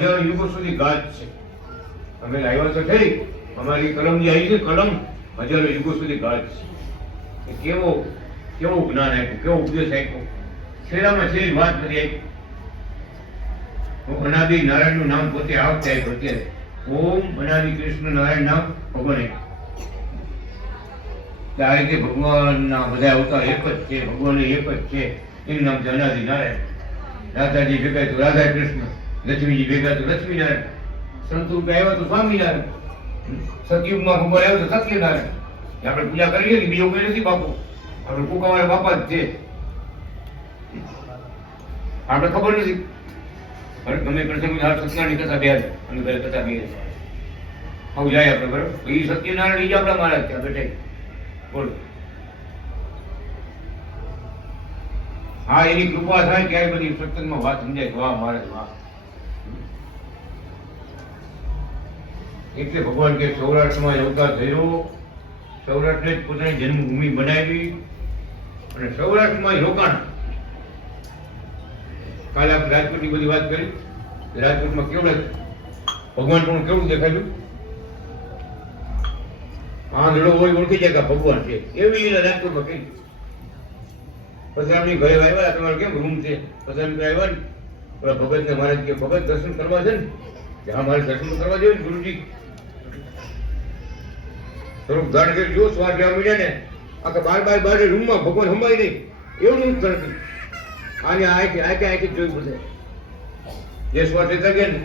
હજારો યુગો સુધી ગાજ છે. અમે લાવ્યા તો થઈ, અમારી કલમ જે આવી છે, કલમ હજારો યુગો સુધી ગાજ છે. કેવું જ્ઞાન આપ્યું, કેવો ઉપદેશ આપ્યો. છેલ્લામાં છેલ્લી વાત નથી આપી. હું અનાદિ નારાયણનું નામ પોતે આવતે આપ્યું. અત્યારે ઓમ અનાદિ કૃષ્ણ નારાયણ નામ ભગવાન આપ્યું. આ રીતે ભગવાનના બધા અવતાર એક જ છે, ભગવાન એક જ છે. એનું નામ છે અનાદિ નારાયણ. રાધાજી ભેગા તો રાધા કૃષ્ણ, લક્ષ્મીજી ભેગા તો લક્ષ્મીનારાયણ, સંત આવ્યા તો સ્વામિનારાયણ, સતયુગમાં ભગવાન આવ્યો તો સત્યનારાયણ. આપણે પૂજા કરીએ ને બીજો કોઈ નથી બાપુ, આપણે કુકાવાળા બાપા જ છે. આપણે ખબર નથી. ગમે પ્રસંગ સત્યનારાયણ કથા બે અમે ઘરે કથા બે આવું જાય આપણે બરોબર. એ સત્યનારાયણ એ આપણા મહારાજ ત્યાં બેઠા. બોલો. હા, એની કૃપા થાય ત્યારે બધી સત્સંગમાં વાત સમજાય. વાહ મહારાજ વાહ. એટલે ભગવાન કે સૌરાષ્ટ્રમાં અવતાર થયો, સૌરાષ્ટ્રને જ પોતાની જન્મભૂમિ બનાવી અને સૌરાષ્ટ્રમાં રોકાણ. કાલે આપણે રાજકોટની બધી વાત કરી. રાજકોટમાં કેવડે ભગવાન પણ કેવું દેખાયું. આંધળો હોય ઓળખી જાય કે ભગવાન છે. એવી લીલા રાજકોટમાં કઈ. પછી આપણી ઘરે આવ્યા, તમારે કેમ રૂમ છે? પછી એમ આવ્યા ને પેલા ભગત ને મહારાજ કે ભગત દર્શન કરવા છે ને, હા મારે દર્શન કરવા જોઈએ ને ગુરુજી. થોડુંક ધારણ કરી જો સ્વાદ લેવા મળ્યા ને આખા બાર રૂમમાં ભગવાન સંભાળી નહીં એવું હું કરતી. આને આખે જોયું બધે જે સ્વાદ લેતા ગયા ને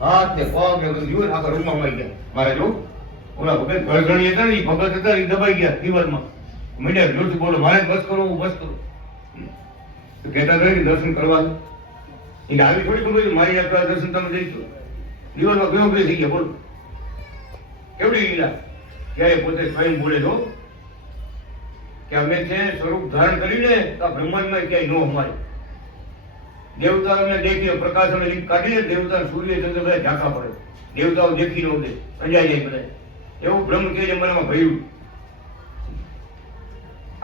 હાથ ને પગ ને બધું જોયું આખા રૂમમાં આવી ગયા. મારે જો ઓલા ભગત ગળગણી હતા ને, ભગત હતા એ દબાઈ ગયા દિવાલમાં. મીડિયા જોરથી બોલો મારે બસ કરો બસ કરો. કહેતા હતા દર્શન કરવા એટલે આવી થોડી ખબર મારી યાત્રા દર્શન તમે જઈશું. દિવાલમાં ગયો બે થઈ ગયા. બોલો કેવડી લીલા. ત્યારે પોતે સ્વયં બોલે છો કે અમે છે સ્વરૂપ ધારણ કરીને આ બ્રહ્માંડમાં ક્યાંય ન અમારે. દેવતાઓને દેખીએ પ્રકાશ અમે કાઢીને દેવતા સૂર્ય ચંદ્ર બધા ઝાંખા પડે. દેવતાઓ દેખી ન દે, અંજાઈ જાય બધા. એવું બ્રહ્મ કે અમારામાં ભયું.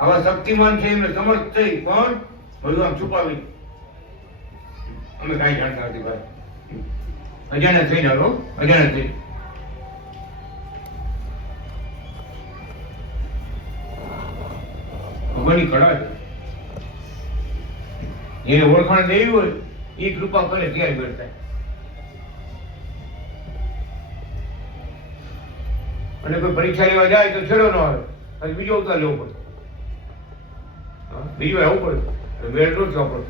આવા શક્તિમાન છે એમને સમર્થ થઈ પણ બધું આમ છુપાવી. અમે કાંઈ જાણતા નથી ભાઈ. અજાણ્યા થઈને આવો, અજાણ્યા થઈ. ભગવાનની કળા છે. એને ઓળખાણ દેવી હોય એ કૃપા કરે ત્યારે બેઠ થાય. અને કોઈ પરીક્ષા લેવા જાય તો છેડો ન આવે, પછી બીજો અવતાર લેવો પડે. બીજું આવવું પડે, વેર નો થવા પડે.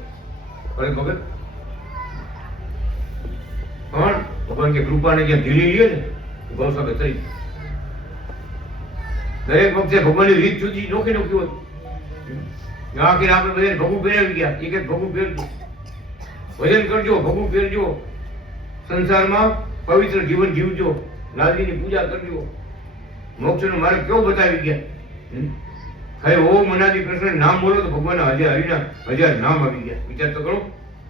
ભગત પણ ભગવાન કે કૃપાને જેમ ઢીલી લે ને ગૌસાગર તરી. દરેક વખતે ભગવાનની રીત સુધી નોખી નોખી હોય. આપણે બધા ભગું પહેરાવી ગયા. એક એક ભગું પહેરજો, ભજન કરજો, ભગું પહેરજો, સંસારમાં પવિત્ર જીવન જીવજો, લાદીની પૂજા કરજો. મોક્ષનો માર્ગ કેવો બતાવી ગયા. હવે ઓમ અનાદિ કૃષ્ણ નામ બોલો તો ભગવાનના હજાર નામ આવી ગયા. વિચાર તો કરો.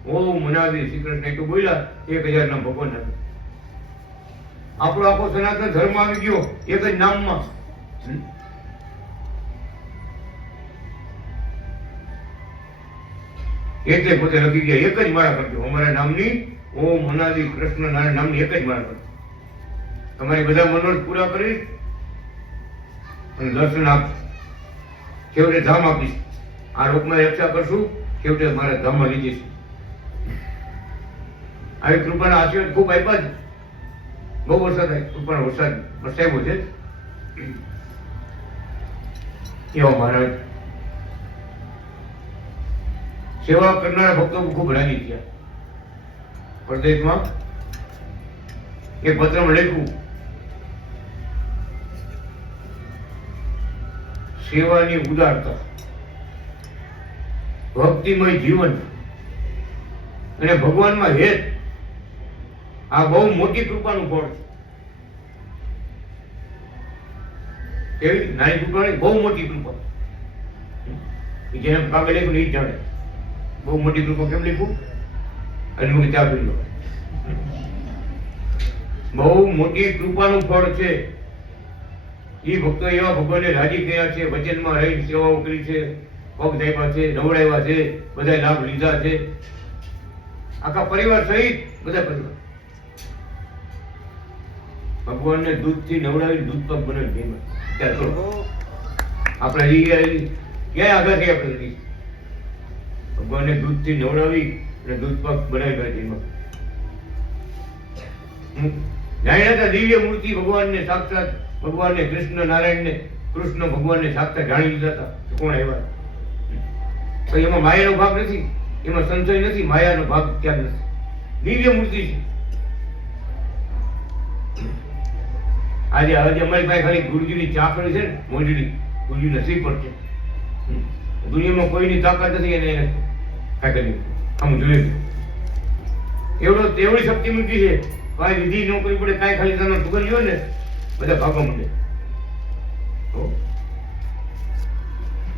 ઓમ અનાદિ શ્રી કૃષ્ણ એટલું બોલ્યા 1000 નામ ભગવાન નામ. આપણો આખો સનાતન ધર્મ આવી ગયો એક જ નામમાં. એટલે પોતે લખી ગયા એક જ માળા કરજો અમારા નામની. ઓમ અનાદિ કૃષ્ણ નારાયણ નામની એક જ માળા કરજો. તમારી બધા મનોરથ પૂરા કરી અને દર્શન આપ. છેવટે ધામ આપીશ. આ લોકમાં રક્ષા કરશું, છેવટે મારા ધામમાં લઈ જઈશું. આવી કૃપાના આશીર્વાદ ખૂબ આપ્યા છે. બહુ વરસાદ કૃપાનો વરસાદ વરસાવ્યો છે. એવા મહારાજ સેવા કરનારા ભક્તો ખૂબ રાજી થયા. પ્રદેશમાં એક પત્રમાં લખ્યું સેવાની ઉદારતા, ભક્તિમય જીવન અને ભગવાનમાં હેત આ બહુ મોટી કૃપાનું ફળ છે. કેવી નાની કૃપા નહીં, બહુ મોટી કૃપા. જેને કાગળ લખ્યું નહીં જાણે બહુ મોટી કૃપા કેમ લખ્યું. અને હું ત્યાં પી લો. બહુ મોટી કૃપાનું ફળ છે. એ ભક્તો એવા ભગવાનને રાજી થયા છે, વચનમાં રહી સેવાઓ કરી છે, પગ ધાપ્યા છે, નવડાવ્યા છે, બધા લાભ લીધા છે. આખા પરિવાર સહિત બધા પરિવાર ભગવાનને દૂધથી નવડાવી દૂધ પાક બનાવી દે ત્યાં થોડો આપણે ક્યાંય આગળ થઈ આપણે ભગવાનને દૂધથી નવડાવી અને દૂધ પાક બનાવી દે જાણ્યા હતા દિવ્ય મૂર્તિ ભગવાનને સાક્ષાત ભગવાનને કૃષ્ણ નારાયણને કૃષ્ણ ભગવાનને સાક્ષાત જાણી લીધા હતા કોણ આવ્યા તો એમાં માયાનો ભાગ નથી, એમાં સંશય નથી, માયાનો ભાગ ક્યાં નથી. દિવ્ય મૂર્તિ છે. આજે અમારી પાસે ખાલી ગુરુજીની ચાકડી છે ને, મોજડી ગુરુજીના શ્રીફળ છે. દુનિયામાં કોઈની તાકાત નથી એને કાંઈ કર્યું આમ જોયું એવડી શક્તિ મૂકી છે. કાંઈ વિધિ નોકરી પડે કાંઈ ખાલી તમે ટુકર લ્યો ને બધા ભાગવા માંડે.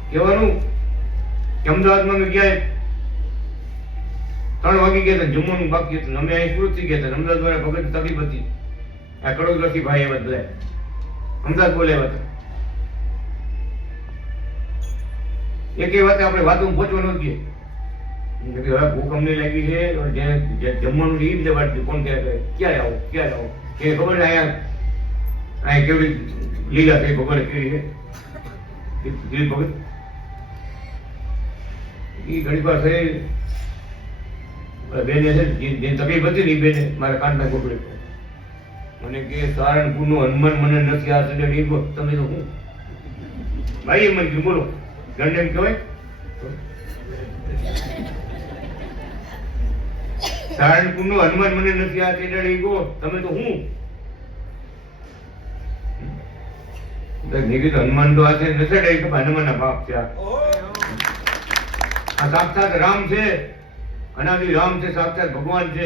કહેવાનું કે અમદાવાદમાં અમે ગયા 3 વાગી ગયા હતા, જમવાનું બાકી હતું. અમે અહીં સુરત થી ગયા હતા. અમદાવાદ વાળા ભગત તકલીફ હતી. આ કડોદરાથી ભાઈ એવા બધા અમદાવાદ બોલ્યા હતા. એક વાત આપણે વાતો પહોંચવાનું નથી. હવે ભૂખ અમને લાગી છે, જમવાનું એ બધા વાત કોણ ક્યારે આવો ક્યારે આવો એ ખબર ને. અહીંયા કેવડી લીલા થઈ ખબર કેવી છે દિલીપ ભગત. એ ઘણી વાર થઈ બેને છે જેની તકલીફ હતી ને એ બેને મારા કાનમાં ગોકડી મને કે સારણપુર નું હનુમાન મને નથી આ તમે તો હું ભાઈ મને કીધું બોલો ગણને એમ કહેવાય સારણપુર નું હનુમાન મને નથી આ ચેડાડી ગો તમે તો હું હનુમાન તો આ છે નસડાઈ કે હનુમાન ના બાપ છે. આ સાક્ષાત રામ છે, અનાદિ રામ છે, સાક્ષાત ભગવાન છે.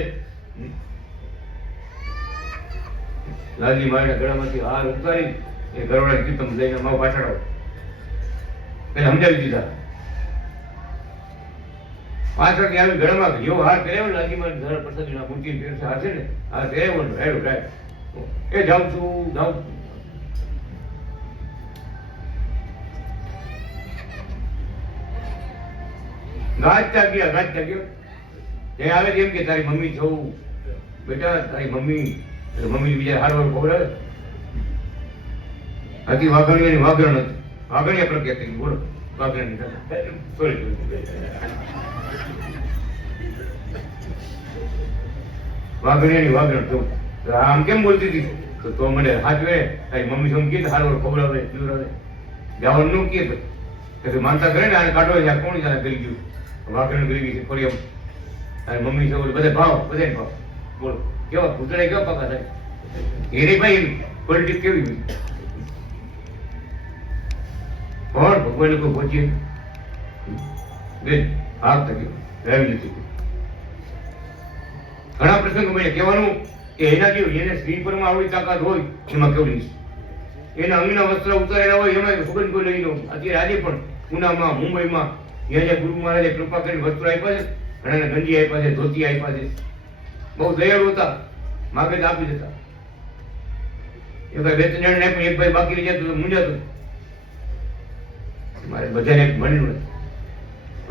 લાલજી મારા ગળામાંથી હાર ઉતારી એ ગરોડા કીધું લઈને માવ પાછળ આવો એને સમજાવી દીધા. પાછળથી આવી ગળામાં જેવો હાર પહેર્યો લાલજી મારા ધર પ્રસાદના મૂર્તિ હાર છે ને હાર પહેર્યો ને રાયડો રાય એ જાઉં છું જાઉં છું. ગાજતા ગયો જે આવે એમ કે તારી મમ્મી છો બેટા તારી મમ્મી મમ્મી બીજા હારવાર ખબર હતી વાઘણિયાની વાઘરણ હતી વાઘણિયા પ્રખ્યાત થઈ બોલો વાઘરણ વાઘણિયાની વાઘરણ તો આમ કેમ બોલતી હતી તો મને હાચવે તારી મમ્મી શું કે હારવાર ખબર આવે પીવરાવે જવાનું નું કે માનતા કરે ને આને કાઢો છે કોણ જાણે કરી ગયું વાઘરણ કરી ગઈ છે ફરી અને મમ્મી છે બધા ભાવ બધા ભાવ બોલો કેવા ભૂતળે કેવા પાકા થાય એને ભાઈ પોલિટિક્સ કેવી હોય કોણ ભગવાન લોકો પહોંચીએ બેન આગ થકી રાવી નથી. ઘણા પ્રસંગો મને કહેવાનું કે એના જેવું એને શ્રીફળમાં આવડી તાકાત હોય એમાં કેવડી એના અંગના વસ્ત્ર ઉતારેલા હોય એમાં ખબર કોઈ લઈ લો. અત્યારે આજે પણ પુનામાં મુંબઈમાં અહીંયા ગુરુ મહારાજે કૃપા કરીને વસ્ત્રો આપ્યા છે, ઘણાને ગંજી આપ્યા છે, ધોતી આપ્યા છે. બહુ દયાળુ હતા, માગે તો આપી દેતા. એ ભાઈ 2-3 જણ આપ્યું, એક ભાઈ બાકી રહી જતું મૂંઝાતું. મારે બધાને એક બન્યું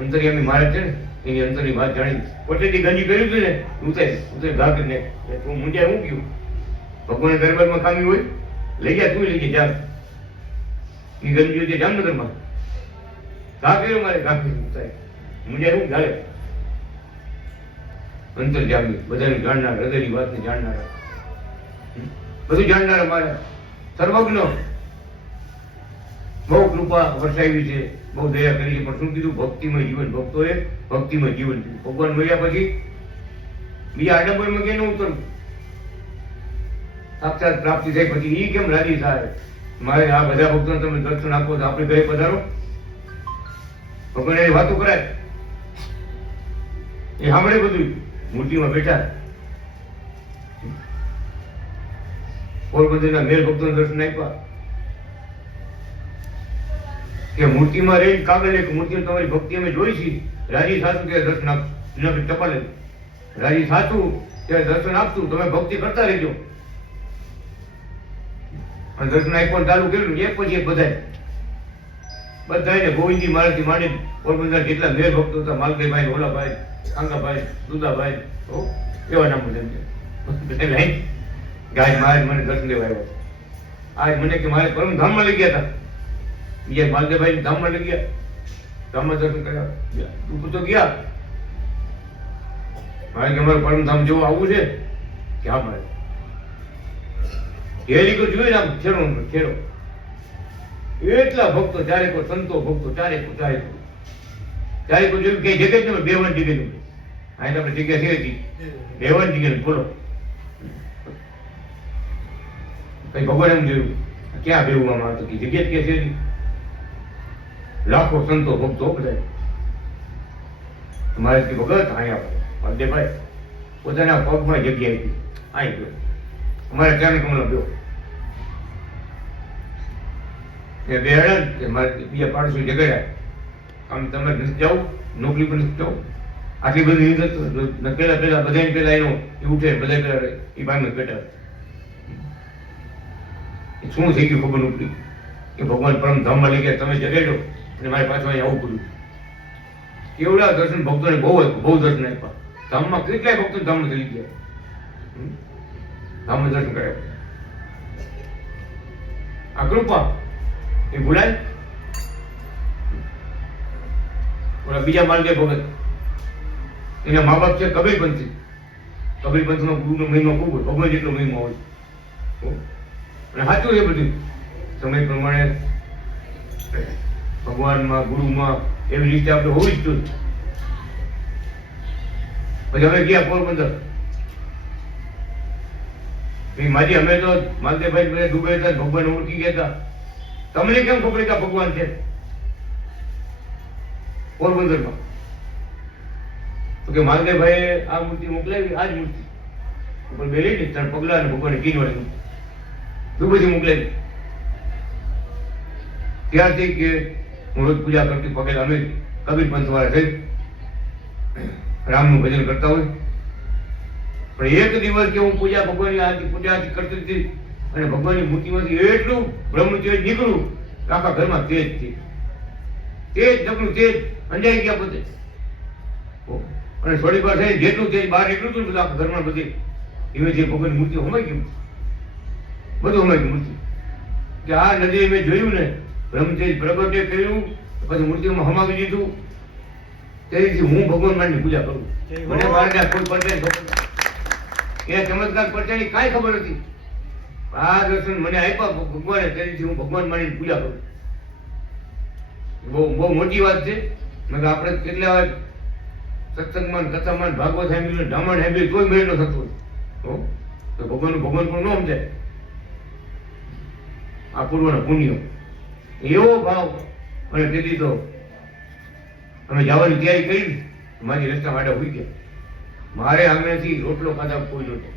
અંતરિયામી મહારાજ છે ને એની અંતરની વાત જાણી પોતેથી ગંજી કર્યું હતું ને ઉતરે ઘા કરીને તું મૂંઝાય હું ગયું ભગવાન દરબારમાં ખામી હોય લઈ ગયા તું લઈ ગયા જા એ ગંજી હતી જામનગરમાં ઘા કર્યો મારે ઘા કર્યું ઉતારે મૂંઝાય હું ચાલે અંતર જામી બધાને જાણનાર હૃદયની વાતને જાણનારા બધું જાણનારા મારે સર્વજ્ઞ બહુ કૃપા વરસાવી છે, બહુ દયા કરી છે. પણ શું કીધું ભક્તિમય જીવન, ભક્તોએ ભક્તિમય જીવન કીધું. ભગવાન મળ્યા પછી બીજા આડંબરમાં કે ન ઉતરવું, સાક્ષાત પ્રાપ્તિ થઈ પછી એ કેમ રાજી થાય મારે આ બધા ભક્તોને તમે દર્શન આપો તો આપણે ગયે પધારો ભગવાન એની વાતો કરાય એ સાંભળે બધું મૂર્તિમાં બેઠા પોરબંદરના મેર ભક્તોને દર્શન આપ્યા કે મૂર્તિમાં રહી કાગળ એક મૂર્તિ તમારી ભક્તિ અમે જોઈ છે રાજી થાતું ત્યારે દર્શન આપ ટપાલે રાજી થાતું ત્યારે દર્શન આપતું તમે ભક્તિ કરતા રહેજો. અને દર્શન આપ્યું ચાલુ કર્યું એક પછી એક બધાને ગોવિંદજી મહારાજથી માંડી પોરબંદર જેટલા મેર ભક્તો હતા માલદેભાઈ, ઓલાભાઈ, કાંગાભાઈ, દુદાભાઈ એવા નામ બધા કે આજ મહારાજ મને દર્શન દેવા આવ્યા છે. આજ મને કે મારે પરમ ધામમાં લઈ ગયા હતા, બીજા માલદેવભાઈ ધામમાં લઈ ગયા, ધામમાં દર્શન કર્યા, તું તો ગયા. મારે કે અમારું પરમ ધામ જેવું આવવું છે કે હા મારે હેરી જોયું આમ છેડો છેડો એટલા ભક્તો, ચારેકો સંતો ભક્તો, ચારેકો જોયું કઈ જગ્યાએ તમે બેવન જગ્યાએ આ આપણે જગ્યા છે હતી બેવન જગ્યાએ બોલો કઈ ભગવાન એમ જોયું ક્યાં બેવું આમાં હતું કે જગ્યા કે છે લાખો સંતો ભક્તો બધા મારે કે ભગત અહીંયા માલદેવભાઈ પોતાના પગમાં જગ્યા હતી અહીં ગયો અમારે અચાનક હમણાં ગયો એ બે હરણ કે મારે બીજા 500 જગ્યા આમ તમે નથી જાવ નોકરી પર નથી જાવ આટલી બધી પેલા બધાને પેલા એનો એ ઉઠે બધા પેલા એ ભાઈને બેઠા શું થઈ ગયું ખબર ઉપડી કે ભગવાન પરમ ધામમાં લઈ ગયા, તમે જગાડ્યો અને મારે પાછું અહીં આવું કર્યું. કેવડા દર્શન ભક્તોને બહુ દર્શન આપ્યા ધામમાં, કેટલાય ભક્તો ધામમાં થઈ ગયા, ધામમાં દર્શન કર્યા. આ કૃપા એ ભૂલાય. ઓલા બીજા માલદેવ ભગત એના મા બાપ છે કબીરપંથી, કબીરપંથનો ગુરુનો મહિમા ખૂબ હોય, ભગવાન જેટલો મહિમા હોય અને સાચું એ બધું સમય પ્રમાણે ભગવાનમાં ગુરુમાં એવી રીતે આપણે હોવી જ જોઈએ. પછી અમે ગયા પોરબંદર, માજી અમે તો માલદેવભાઈ બધા ડૂબે હતા, ભગવાન ઓળખી ગયા હતા. તમને કેમ ખબર કે ભગવાન છે પોરબંદરમાં? તો કે માલદેવભાઈએ આ મૂર્તિ મોકલાવી, આ જ મૂર્તિ ઉપર બેલી ને 3 પગલા અને ભગવાન કિનવાડી દુબઈથી મોકલાવી. ત્યારથી કે હું રોજ પૂજા કરતી પગેલા અમે કબીરપંથ વાળા થઈ રામનું ભજન કરતા હોય, પણ એક દિવસ કે હું પૂજા ભગવાનની પૂજા કરતી હતી અને ભગવાનની મૂર્તિમાંથી એટલું બ્રહ્મ તેજ નીકળ્યું આખા ઘરમાં તેજ થી તેજ જગનું તેજ અંજાઈ ગયા બધે. અને થોડી વાર થઈ જેટલું તેજ બહાર નીકળ્યું હતું બધું આખા ઘરમાં બધી ધીમે ધીમે ભગવાનની મૂર્તિ હમાઈ ગયું, બધું હમાઈ ગયું મૂર્તિ. કે આ નદી મેં જોયું ને બ્રહ્મતેજ પ્રગટે કર્યું પછી મૂર્તિમાં હમાવી દીધું, તેથી હું ભગવાન માની પૂજા કરું. મને મારે કોઈ પડશે એ ચમત્કાર પડશે કાંઈ ખબર નથી. આ દર્શન મને આપ્યા ભગવાને, તેથી હું ભગવાન માની પૂજા કરું. બહુ મોટી વાત છે. મેં આપણે કેટલા વાર સત્સંગમાં કથામાં ભાગવત સાંભળ્યું, બ્રાહ્મણ સાંભળ્યું, કોઈ મેળ ન થતો હોય તો ભગવાન પણ ન સમજાય. આ પૂર્વનો પુણ્ય એવો ભાવ. અને તેથી તો અમે જવાની તૈયારી કરી, મારી રસ્તા માટે હોઈ ગયા. મારે આંગણેથી રોટલો ખાધા કોઈ નહોતો.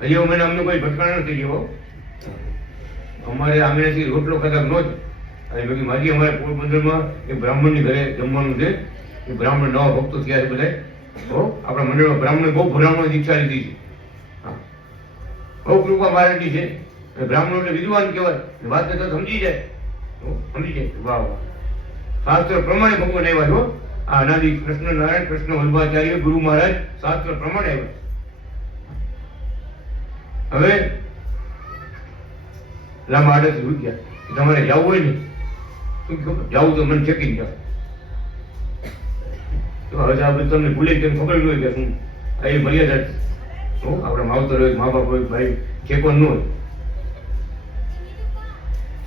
હજી મને અમને કોઈ ભટકાણા નથી જેવો, અમારે આંગણેથી રોટલો ખાધા નહોતો. અને બાકી મારી અમારે પોરબંદરમાં એક બ્રાહ્મણની ઘરે જમવાનું છે, એ બ્રાહ્મણ નવા ભક્તો થયા છે બધા. આપણા મંડળમાં બ્રાહ્મણે બહુ બ્રાહ્મણ દીક્ષા લીધી છે, બહુ કૃપા મહારાજની છે. બ્રાહ્મણો એટલે વિદ્વાન કહેવાય, વાત કરતા સમજી જાય, સમજી જાય. વાહ વાહ, શાસ્ત્ર પ્રમાણે ભગવાન આવ્યા છો. આ અનાદિ કૃષ્ણ નારાયણ કૃષ્ણ વલ્લભાચાર્ય ગુરુ મહારાજ શાસ્ત્ર પ્રમાણે આવ્યા. હવે લાંબા આડેથી ઉઠ્યા, તમારે જવું હોય ને શું ખબર, જવું તો મને ચેકિંગ જાવ. તો હવે આપણે તમને ભૂલે તેમ ખબર ન હોય કે શું એ મર્યાદા આપણા માવતર હોય, મા બાપ હોય, ભાઈ ચેકવાનું ન હોય.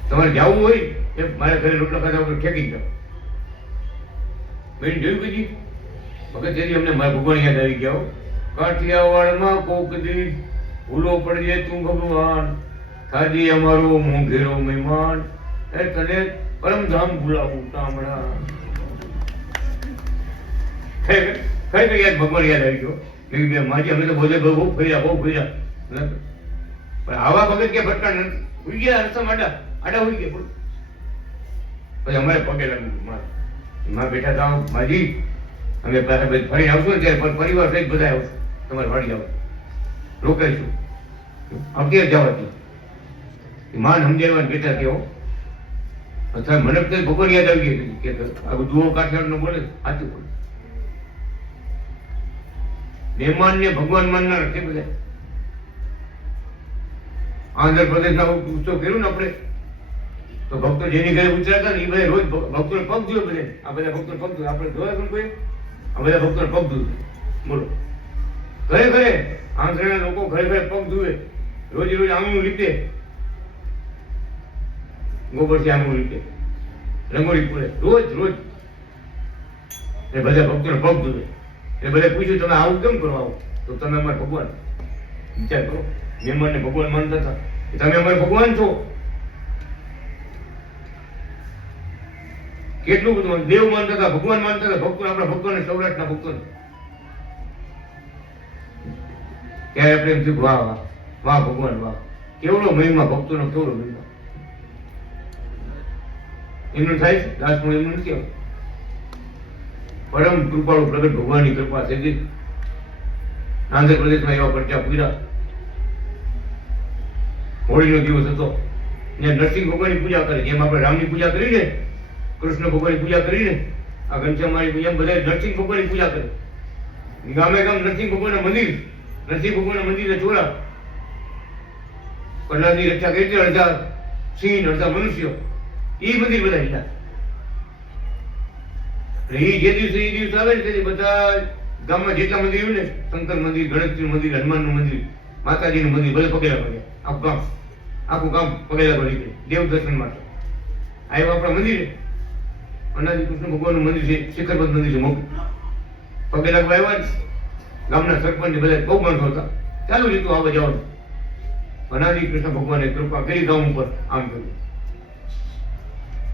તમારે જવું હોય એ મારા ઘરે રોટલા ખાધા વગર ચેકિંગ જાવ. મેં જોયું કીધી વખત તેથી અમને મારા ભગવાન યાદ આવી ગયા. કાઠિયાવાડમાં કોક દી ભૂલો પડજે તું ભગવાન, ખાધી અમારો મોંઘેરો મહેમાન, એ તને પરમધામ ભૂલાવું તામડા. ખરેખર યાદ ભગવાન યાદ આવી ગયો. માજી અમે તો બોલે બહુ ફર્યા પણ આવા ભગત કે ભટકા નથી. ઉઈ ગયા રસ્તા આડા ઉઈ ગયા. પછી અમારે પગે લાગ્યું મારે માં બેઠા હતા માજી, અમે ફરી આવશું ને ત્યારે પરિવાર સહિત બધા આવશું, તમારે વાડી આવો રોકાઈશું. અત્યારે જવાથી માન સમજાવવા બેઠા કેવો અથવા મને તો ભગવાન યાદ આવી ગઈ કે આ બધું કાઠિયાવાડ નો બોલે સાચું બોલે. મહેમાન ને ભગવાન માનનાર છે બધા. આંધ્રપ્રદેશના ઉત્સવ કર્યું ને આપણે, તો ભક્તો જેની ઘરે ઉતરાતા ને એ બધા રોજ ભક્તોને પગ જોયો બધે. આ બધા ભક્તોને પગ જોયો. આપણે જોયા પણ કોઈ આ બધા ભક્તોને પગ જોયું. બોલો, ઘરે ઘરે આંધ્રના લોકો ઘરે ઘરે પગ ધુએ, રોજ રોજ આંગણું લીપે, ગોબરથી આંગણું લીપે, રંગોળી પૂરે, રોજ રોજ એ બધા ભક્તોને પગ ધુએ. એ બધા પૂછ્યું તમે આવું કેમ કરો? આવો તો તમે અમારા ભગવાન. વિચાર કરો, મહેમાનને ભગવાન માનતા હતા, તમે અમારા ભગવાન છો. કેટલું બધું દેવ માનતા હતા, ભગવાન માનતા હતા, ભક્તો આપણા ભક્તોને, સૌરાષ્ટ્રના ભક્તોને. ત્યારે આપણે એમ થયું વાહ વાહ વાહ ભગવાન વાહ, કેવડો મહિમા ભક્તોનો, કેવડો મહિમા. એમનું થાય છે લાસ્ટમાં, એમનું નથી આવતું. પરમ કૃપાળુ પ્રગટ ભગવાનની કૃપા થઈ. આંધ્રપ્રદેશમાં એવા પરચા પૂર્યા. હોળીનો દિવસ હતો, ત્યાં નરસિંહ ભગવાનની પૂજા કરે, જેમ આપણે રામની પૂજા કરીને, કૃષ્ણ ભગવાનની પૂજા કરીને, આ ઘનશ્યામની પૂજા, બધા નરસિંહ ભગવાનની પૂજા કરે. ગામે ગામ નરસિંહ ભગવાનના મંદિર, નરસિંહ ભગવાનના મંદિરના ચોરા. પ્રહલાદની રક્ષા કરી હતી, અડધા સિંહ અડધા મનુષ્યો, એ મંદિર બધા હિલા. એ જે દિવસ આવે ને તેથી બધા ગામમાં જેટલા મંદિર હોય ને, શંકર મંદિર, ગણેશજીનું મંદિર, હનુમાનનું મંદિર, માતાજીનું મંદિર, બધા પગેલા પડ્યા. આખું ગામ પગેલા પડી ગયું દેવ દર્શન માટે. આવ્યા આપણા મંદિરે, અનાદિ કૃષ્ણ ભગવાનનું મંદિર છે, શિખરબદ્ધ મંદિર છે મોટું. પગેલા આવ્યા, ગામના સરપંચ બધા બહુ માણસો હતા, ચાલુ રીતું આવવા જવાનું. અનાદિ કૃષ્ણ ભગવાને કૃપા કરી ગામ ઉપર આમ કર્યું.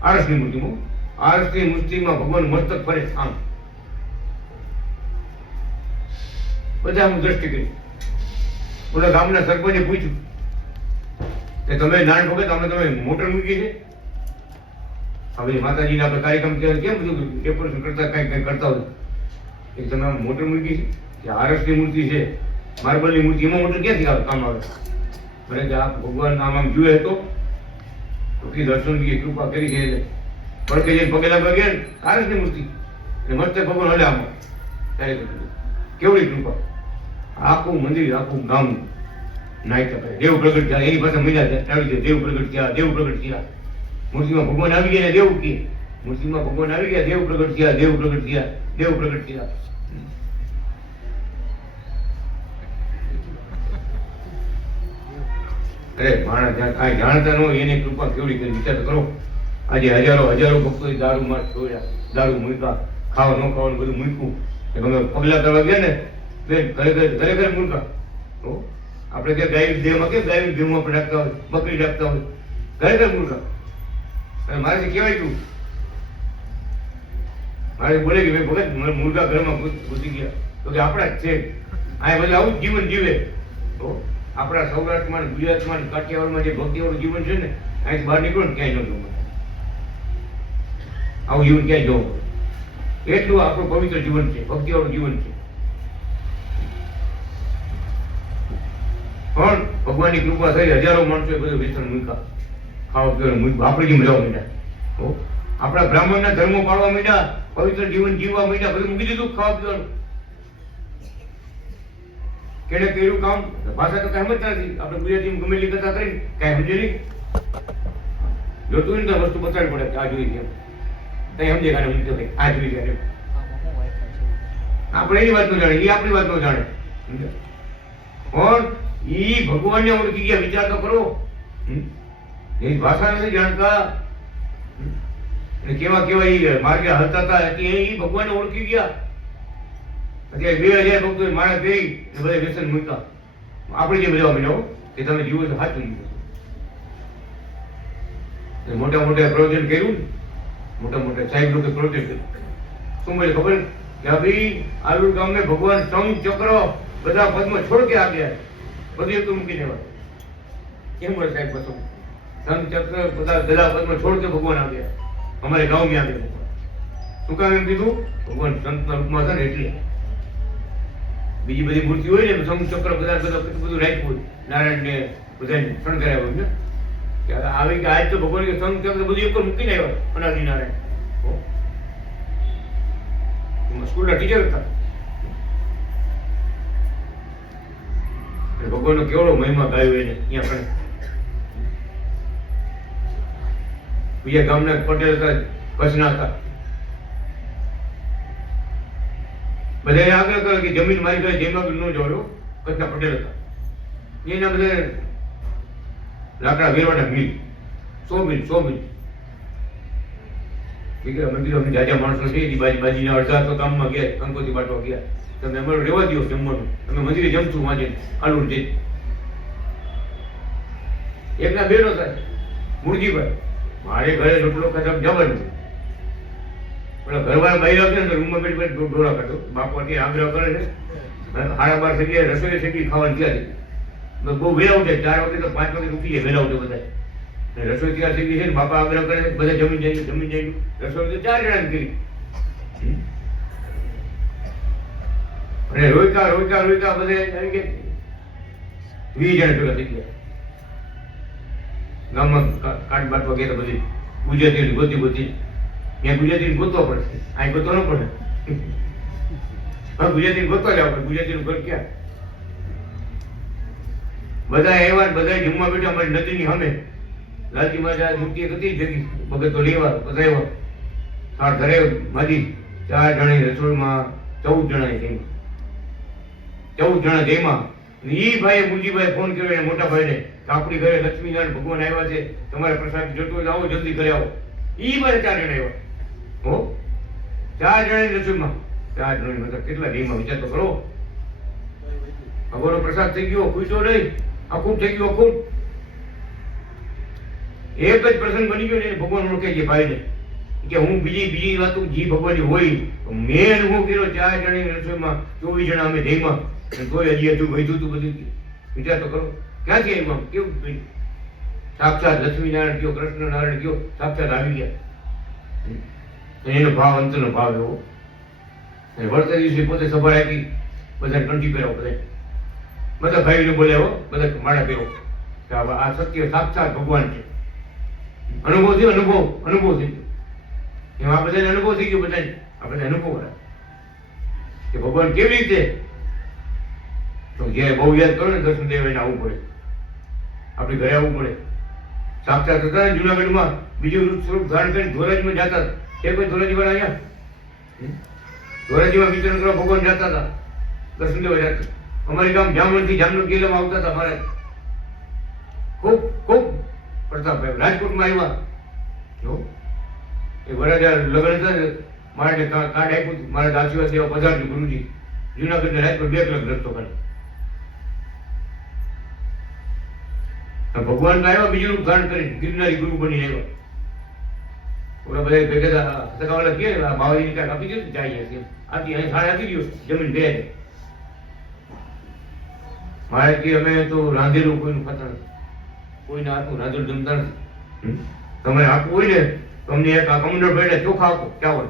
આળસની મૂર્તિમાં, આળસની મૂર્તિમાં ભગવાન મસ્તક ફરે આમ. બધા હું દ્રષ્ટિ કરી. ઓલા ગામના સરપંચે પૂછ્યું કે તમે નાન ભગત, અમે તમે મોટર મૂકી છે? હવે માતાજીના આપણે કાર્યક્રમ કેમ બધું ડેકોરેશન કરતા કઈ કરતા હોય, કે તમે આમ મોટર મૂકી છે કે આરસની મૂર્તિ છે, માર્બલની મૂર્તિ, એમાં મોટર ક્યાંથી આવે કામ આવે? મને કે આ ભગવાન આમ જુએ હતો તો કે દર્શન की કૃપા કરી છે, પડકે જઈને પગે લાગવા ગયા ને આરસની મૂર્તિ અને મસ્તક ભગવાન હલે આમાં. ત્યારે કેવડી કૃપા! આખું મંદિર, આખું ગામ નાયક કરે. દેવ પ્રગટ થયા, એની પાસે મજા આવી છે. દેવ પ્રગટ થયા, દેવ પ્રગટ થયા. મૂર્તિમાં ભગવાન આવી ગયા ને દેવ કે, મૂર્તિમાં ભગવાન આવી ગયા, દેવ પ્રગટ થયા, દેવ પ્રગટ થયા, દેવ પ્રગટ થયા. અરે માણસ કાંઈ જાણતા ન હોય એની કૃપા કેવડી કરી. વિચાર કરો, આજે હજારો હજારો ભક્તોએ દારૂ માં છોડ્યા, દારૂ મૂક્યા, ખાવા ન ખાવાનું બધું મૂક્યું. તમે પગલા કરવા ગયા ને બેન, ખરેખર મૂર્ખા. આપણે ત્યાં ગાય દેહમાં કેમ ગાય ભેવું આપણે રાખતા હોય, બકરી રાખતા હોય, ખરેખર મૂર્ખા. અને મારે કહેવાય તું, મારે બોલે કે ભાઈ ભગત મુર્ગા ઘરમાં ઘૂસી ગયા, તો કે આપણા જ છે. આ બધું આવું જ જીવન જીવે. તો આપણા સૌરાષ્ટ્રમાં, ગુજરાતમાં, કાઠિયાવાડમાં જે ભક્તિવાળું જીવન છે ને, અહીંથી બહાર નીકળો ને ક્યાંય ન જોવું. આવું જીવન ક્યાંય જોવું. એટલું આપણું પવિત્ર જીવન છે, ભક્તિવાળું જીવન છે. પણ ભગવાનની કૃપા થઈ, હજારો માણસો બધું વ્યસન મૂક્યા, ખાવા પીવાનું મૂક્યું, આપણે જેમ રહેવા માંડ્યા. આપણા બ્રાહ્મણના ધર્મો પાળવા માંડ્યા, પવિત્ર જીવન જીવવા માંડ્યા, બધું મૂકી દીધું ખાવા પીવાનું. કેને કર્યું કામ? ભાષા તો કઈ સમજતા નથી. આપણે ગુજરાતીમાં ગમે એટલી કથા કરી કઈ સમજે નહીં. જોતું હોય ને તો વસ્તુ બતાવી પડે કે આ જોઈ છે, કઈ સમજે કાને મૂકતો કઈ આ જોઈ છે. આપણે એની વાત ન જાણે, એ આપણી વાત ન જાણે. પણ ઈ ભગવાનને ઓળખી ગયા. વિચાર તો કરો, એ ભાષા નથી જાણતા અને કેવા કેવા એ માર્ગે હલતા હતા, એટલે એ ભગવાનને ઓળખી ગયા. અત્યારે 2000 ભક્તો માણસ ગઈ બધા વ્યસન મૂક્યા. આપણે જે બધા બનાવો કે તમે જીવો તો સાચું જીવો. મોટા મોટા પ્રવચન કર્યું, મોટા મોટા સાહેબ લોકો પ્રવચન કર્યું. શું મળે ખબર કે ભાઈ આલુ ગામને ભગવાન સંઘ ચક્ર બધા પદમાં છોડ કે આવ્યા, બધું એક મૂકી દેવા. કેમ બોલે સાહેબ? પછી સંઘ ચક્ર બધા પદમાં છોડ કે ભગવાન આવ્યા, અમારે ગામમાં આવ્યા. શું કામ એમ કીધું? ભગવાન સંતના રૂપમાં હતા ને એટલે. બીજી બધી મૂર્તિ હોય ને સંઘ ચક્ર બધા બધું રાખ્યું હોય, નારાયણ ને બધાને શણગાર્યા હોય ને, કે આવી કે આજ તો ભગવાન કે સંઘ ચક્ર બધું એક મૂકીને આવ્યા. અનાદિ નારાયણ સ્કૂલના ટીચર હતા. ભગવાનનો કેવડો મહિમા ગાયો એને અહીંયા પણ બીજા ગામના પટેલ હતા, કચ્છના હતા. બધાએ આગ્રહ કર્યો કે જમીન મારી ઘરે જેમાં ન જોડો. કચ્છના પટેલ હતા, એના બધા લાકડા વેરવાના મિલ, 100 મિલ. મંદિરો જાજા માણસો છે, બાજીના અડધા તો કામમાં ગયા, કંકોત્રી બાટવા ગયા. તમે અમારું રહેવા દો જમવાનું, તમે મંદિરે જમશું વાંચે આલુ દે. એકના બેનો થાય મુરજીભાઈ, મારે ઘરે રોટલો ખાતા જવાનું. પેલા ઘરવાળા બહાર આવશે ને રૂમમાં બેઠ ડોળા કાઢો. બાપુ અત્યારે આગ્રહ કરે છે, 12:30 થઈ રસોઈ થઈ ખાવાની ક્યાં છે. બહુ વેલા ઉઠે, 4 વાગે તો 5 વાગે ઉઠી જાય, વેલા ઉઠે બધા. રસોઈ તૈયાર થઈ ગઈ છે ને, બાપા આગ્રહ કરે બધા જમી જાય. રસોઈ તો 4 જણાની કરી. અને રોયકા બધે 20 જણા ભેગા થઈ ગયા. ગામમાં કાટ બાટવા ગયા બધી ગુજરાતી ગોતી. ત્યાં ગુજરાતી ગોતવા પડશે, અહીં ગોતવા ન પડે. ગુજરાતી ગોતવા જવા પડે. ગુજરાતીનું ઘર ક્યાં? બધા એવા બધા જમવા બેઠા. અમારી નદીની સામે લાલજી મહારાજ મૂર્તિ હતી જગી ભગત તો લેવા બધા એવા થાળ ઘરે માજી 4 જણા રસોઈમાં 14 જણા જઈમાં. 14 જણા જઈમાં. ઈ ભાઈએ મુરજીભાઈ ફોન કર્યો એને મોટા ભાઈને, આપણી ઘરે લક્ષ્મીનારાયણ ભગવાન આવ્યા છે, તમારે પ્રસાદ જોતો હોય આવો, જલ્દી ઘરે આવો. ઈ મારે 4 જણા આવ્યા. હો 4 જણાની રસોઈમાં 4 જણાની મતલબ કેટલા જઈમાં વિચાર તો કરો. ભગવાનનો પ્રસાદ થઈ ગયો, ખુશો નહીં, અખૂટ થઈ ગયો, અખૂટ. એક જ પ્રસંગ બની ગયો ને ભગવાન ઓળખે છે ભાઈને કે હું બીજી વાતો જી ભગવાનની હોય. મેન હું કર્યો 4 જણાની રસોઈમાં 24 જણા અમે જઈમાં, તોય હજી હતું વૈધું તું બધું. વિચાર તો કરો ક્યાંથી આવ્યું, કેવું સાક્ષાત લક્ષ્મીનારાયણ કયો, કૃષ્ણ નારાયણ કયો, સાક્ષાત આવી ગયા. એનો ભાવ અંતરનો ભાવ એવો. વળતા દિવસે પોતે સભા રાખી, બધા કંઠી પહેરાવો, બધા ભાઈને બોલ્યા, બધા માળા પહેરો કે આ સત્ય સાક્ષાત ભગવાન છે. અનુભવ થયો, અનુભવ થઈ ગયો. એમાં આ બધાને અનુભવ થઈ ગયો. બધાને આ બધા અનુભવ કર્યા કે ભગવાન કેવી રીતે. તો જયારે બહુ યાદ કરો ને દર્શન દેવ એને આવવું પડે, આપણે ઘરે આવવું પડે. સાક્ષાત હતા ને જુનાગઢમાં, બીજું સ્વરૂપ ધારણ કરી ધોરાજીમાં જતા હતા. એ કોઈ ધોરાજી વાળા અહીંયા ધોરાજીમાં વિચરણ કરવા ભગવાન જતા હતા, દર્શન દેવા જતા. અમારી ગામ જામણથી જામનગર જિલ્લામાં આવતા હતા. મારે ખૂબ પ્રતાપભાઈ રાજકોટમાં આવ્યા. એ વરાજા લગ્ન હતા ને, મારે કાર્ડ આપ્યું, મારે આશીર્વાદ દેવા પધારજો ગુરુજી. જુનાગઢ ને રાજકોટ 2 કલાક રસ્તો કાઢે. ભગવાન તો આવ્યા બીજું રૂપ ધારણ કરીને, ગિરનારી ગુરુ બની આવ્યા. ઓલા બધા ભેગા સગાવાળા કહે બાવાજીની કાંઈક આપી દીધું જાય આથી અહીં થાળે આપી દો, જમીન બે. મારે કે અમે તો રાંધેલું કોઈનું ખાતા નથી, કોઈને હાથનું રાંધેલું જમતા નથી. તમારે આપવું હોય ને તો અમને એક આ કમંડળ ભેડે ચોખા આપો, ચાવલ.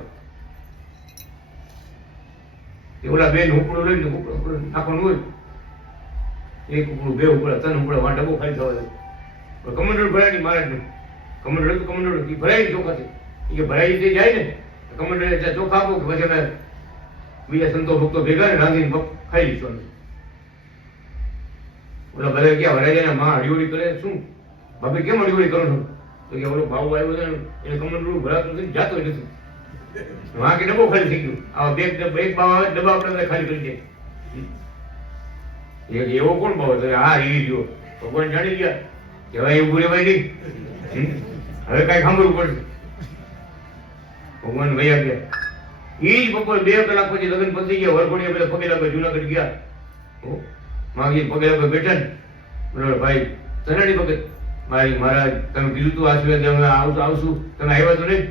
ઓલા બેન ઉપડું લઈને નાખવાનું હોય, 1 ઉપડું 2 ઉપડા 3 ઉપડા વાંટા બહુ ખાલી થવા દે. કમંડળ ભરાય મારે કમંડળ તો કમંડળ ભરાય ચોખાથી. એ ભરાઈ જે જાય ને કમંડળ ચોખા આપો કે પછી અમે બીજા સંતો ભક્તો ભેગા ને રાંધીને ખાઈ લઈશું. ઓલા બધા ક્યાં વરાજાના માં હળીવળી કરે, શું ભાભી કેમ હળીવળી કરો છો? તો કે ઓલો ભાવ આવ્યો છે ને એને કમંડળ ભરાતું નથી, જાતો નથી. વાં કે ડબ્બો ખાલી થઈ ગયું. આવા એક બાવ આવે ડબ્બા આપણે ખાલી કરી દે. એવો કોણ ભાવ હતો? હા રીવી ગયો. ભગવાન જાણી ગયા કે હવે એવું રેવાય નહીં, હવે કઈ સાંભળવું પડશે. ભગવાન વયા ગયા. એ જ બપોર 2 કલાક પછી લગ્ન પતી ગયા. વરઘોડિયા બધા પગે લાગે જુનાગઢ ગયા. માગી પગે લાગે બેઠા ને બરોબર ભાઈ તનાડી ભગત મહારાજ તમે કીધું તું આશીર્વાદ અમે આવશું, તમે આવ્યા તો નહીં.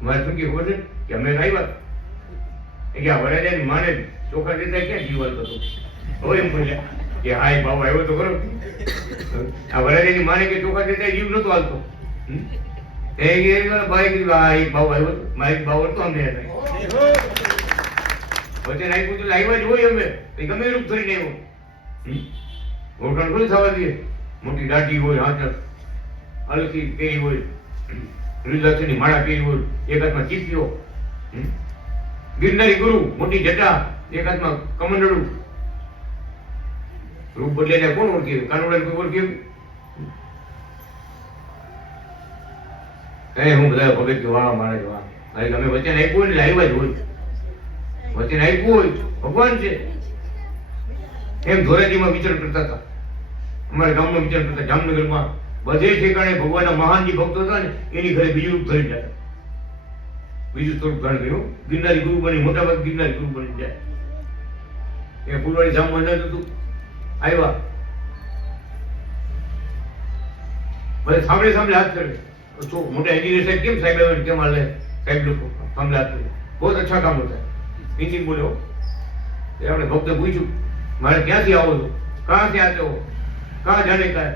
મારે શું ખબર છે કે અમે આવ્યા કે આ વરાજાની માને ચોખા દેતા ક્યાં જીવન હતો. હવે એમ બોલ્યા કે હા એ ભાવ આવ્યો તો ખરો. આ વરાજાની માને કે ચોખા દેતા જીવ નતો હાલતો. ભાઈ કીધું હા એ ભાવ આવ્યો હતો, મારી ભાવ હતો અમને વચન આપ્યું તો આવ્યા જ હોય. અમે ગમે રૂપ ધરીને આવ્યો. ઓળખાણ કોઈ થવા દઈએ. મોટી દાઢી હોય, હાથ અલગથી પહેરી હોય, રુદ્રાક્ષની માળા પહેરી હોય, એક હાથમાં ચીપીઓ, ગિરનારી ગુરુ, મોટી જટા, એક હાથમાં કમંડળું. રૂપ બદલાઈને કોણ ઓળખે? કાનોડા કોઈ ઓળખે? હું બધા ભગત કે વાહ મારે વાહ, અરે તમે વચન આપ્યું હોય ને આવ્યા જ હોય, વચન આપ્યું હોય ભગવાન છે. એમ ધોરાજીમાં વિચાર કરતા હતા, અમારા ગામમાં વિચાર કરતા, જામનગરમાં બધે ઠેકાણે ભગવાનના મહાન જે ભક્તો હતા ને એની ઘરે બીજું રૂપ ધરી જાય, બીજું સ્વરૂપ ધારણ કર્યું. ગિરનારી ગુરુ બની, મોટા ભાગ ગિરનારી ગુરુ બની જાય. એ ફૂલવાડી ધામમાં ન હતું, આવ્યા બધા સાંભળે સાંભળે હાથ કરે. તો મોટા એન્જિનિયર સાહેબ કેમ સાહેબ આવે કેમ હાલે, સાહેબ લોકો સાંભળે હાથ કરે, બહુ અચ્છા કામ હોતા. इंजिन बोलो हमने भक्त पूछू मारे क्या से आओ, कहाँ से आते हो, कहाँ जाने का है?